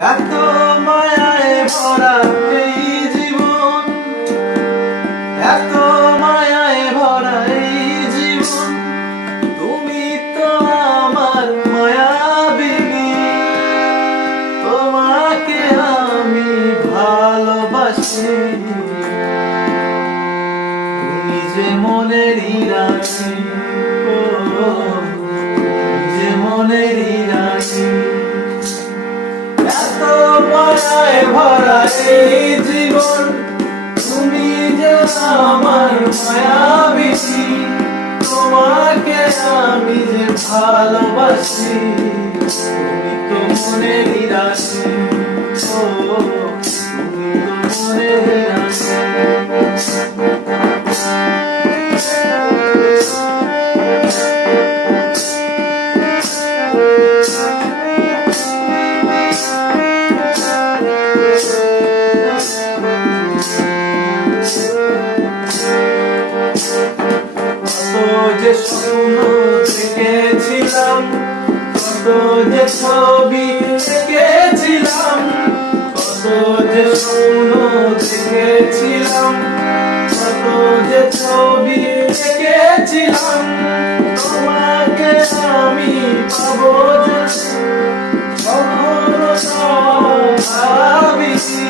এত মায়ায় ভরা এই জীবন, এত মায়ায় ভরা এই জীবন, তুমি তো আমার মায়াবিনী। তোমাকে আমি ভালোবাসি, তুমি যে মনেরই রানী, ও যে মনেরই রানী। এত মায়ায় ভরা এই জীবন, তুমি যে আমার মায়াবিনী। তোমাকে আমি যে ভালোবাসি, তুমি তো মনেরই রানী, ও তুমি তো মনেরই রানী। যে স্বপ্ন দেখেছিলাম, কত যে ছবি দেখেছিলাম, কত যে স্বপ্ন দেখেছিলাম, কত যে ছবি দেখেছিলাম। তোমাকে আমি পাবো যে কখনো ভাবিনি।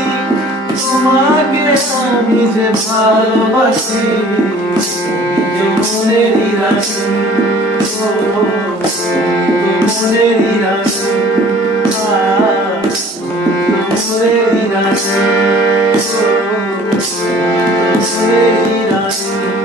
তোমাকে আমি যে ভালোবাসি, মনেরই রানী, ও মনেরই রানী, মনেরই রানী, মনেরই রানী।